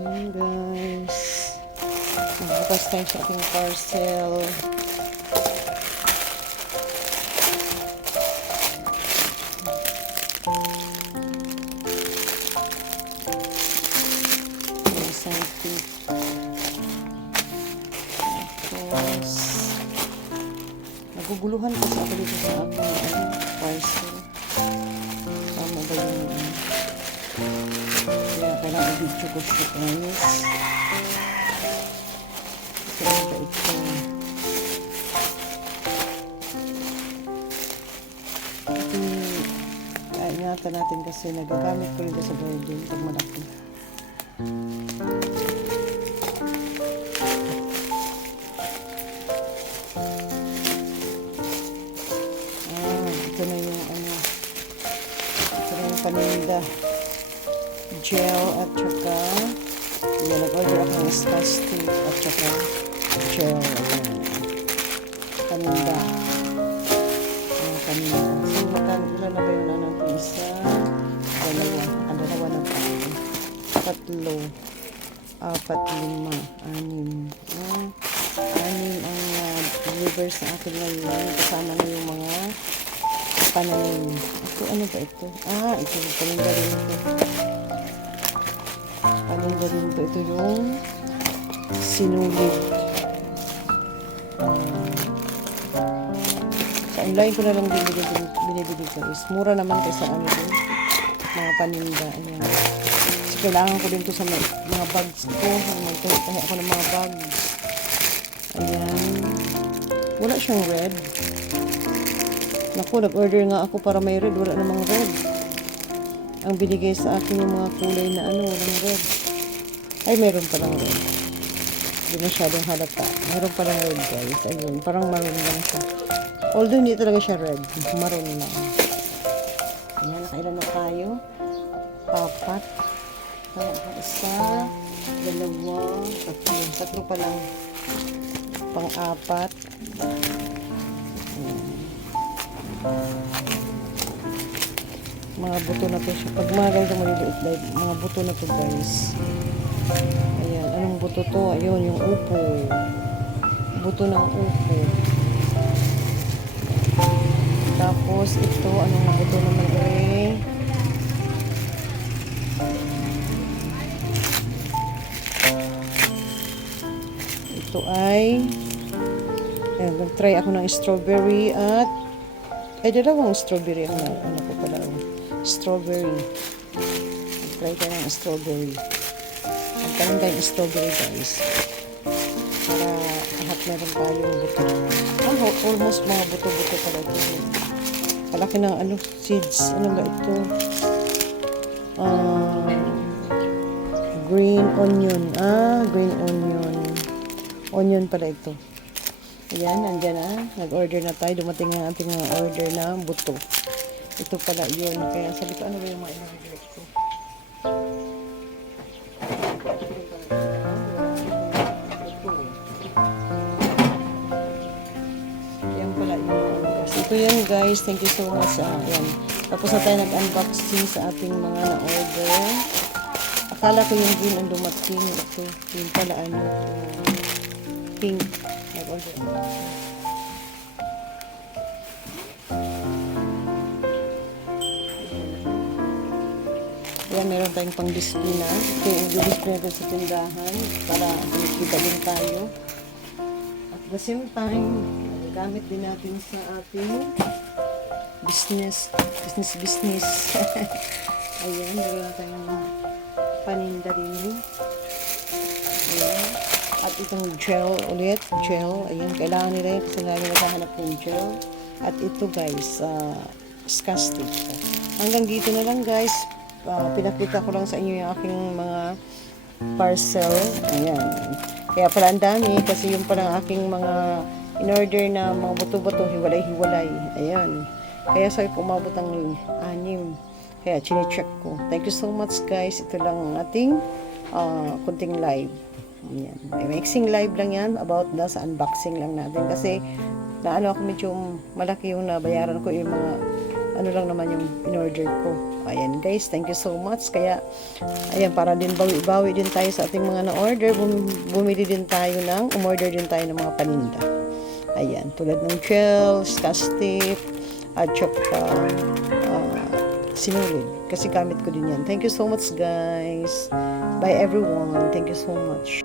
Ayan guys. Magbukas tayo sa ating parcel. Isang tip. Tapos, naguguluhan kasi ako dito sa aking parcel. Tama ba yun? Kaya kailangan i-video ko siya guys. Ito ba ito? Ingatan natin kasi nagagamit ko rin sa garden pag malaki. Ito na yung ano. Ito na yung paninda. Gel at saka nag-order ako ng spastic at saka gel. Paninda. Paninda. So, ilan na ba yung ano? Isa, dalawa. Dalawa na tayo. Tatlo. Apat, lima. Anim. Anim ang deliver sa akin ngayon. Kasama na yung mga pananim. Ito, ano ba ito? Ito. Paninda rin ito. Paninda rin ito. Ito yung sinulid. Online ko na lang binibili ko is mura naman kaysa ano din mga paninda. Ayan. Kasi kailangan ko din to sa mga bags ko. Magtahi ako ng mga bags. Ayan. Wala siyang red. Naku, nag-order nga ako para may red. Wala namang red. Ang binigay sa akin yung mga kulay na ano, walang red. Ay, meron palang red. Hindi masyadong halata. Meron palang red guys. Ayun, parang maroon lang siya. Although hindi talaga siya red, maroon lang. Ayan, nakailan na tayo. Apat. Isa, dalawa, tatlo. Tatlo pa lang. Pang-apat. Mga buto na to siya. Pag mga ganito maliliit, mga buto na to guys. Ayan, anong buto to? Ayun, yung upo. Buto ng upo. Tapos ito, anong buto naman eh? Ito ay nag-try ako ng strawberry at dalawang strawberry ako na ano ko pala strawberry. Nag-try tayo ng strawberry. Nagkaroon tayo ng strawberry guys. Para lahat meron tayong buto. Almost mga buto-buto pala dito. Palaki ng ano, seeds. Ano ba ito? Green onion. Green onion. Onion pala ito. Ayan, nandyan na. Nag-order na tayo. Dumating ang ating mga order na buto. Ito pala yun. Kaya sabi ko, ano ba yung mga in-order ko? Ito yan guys, thank you so much. Ayan. Tapos na tayo nag-unboxing sa ating mga na-order. Akala ko yung green ang dumating. Ito, yung pala ano, pink. Nag-order. Ayan, meron tayong pang-display na. Ito yung display natin sa tindahan para makikita din tayo. At the same time, gamit din natin sa ating business. Ayan, meron tayong paninda rin. Ayan. At itong gel ulit. Gel. Ayan, kailangan nila yun kasi lagi naghahanap ng gel. At ito guys, spastic. Hanggang dito na lang guys. Pinakita ko lang sa inyo yung aking mga parcel. Ayan. Kaya pala ang dami kasi yung pala aking mga in-order na mga buto-buto, hiwalay-hiwalay. Ayan. Kaya sabi ko, umabot ang 6. Kaya, chine-check ko. Thank you so much, guys. Ito lang ang ating kunting live. Ayan. Mixing live lang yan about sa unboxing lang natin. Kasi, naano ako medyo malaki yung nabayaran ko yung mga ano lang naman yung in-order ko. Ayan guys, thank you so much. Kaya, ayan, para din bawi-bawi din tayo sa ating mga na-order. Bumili din tayo umorder din tayo ng mga paninda. Ayan, tulad ng gels, castip, at saka sinulid. Kasi gamit ko din yan. Thank you so much guys. Bye everyone. Thank you so much.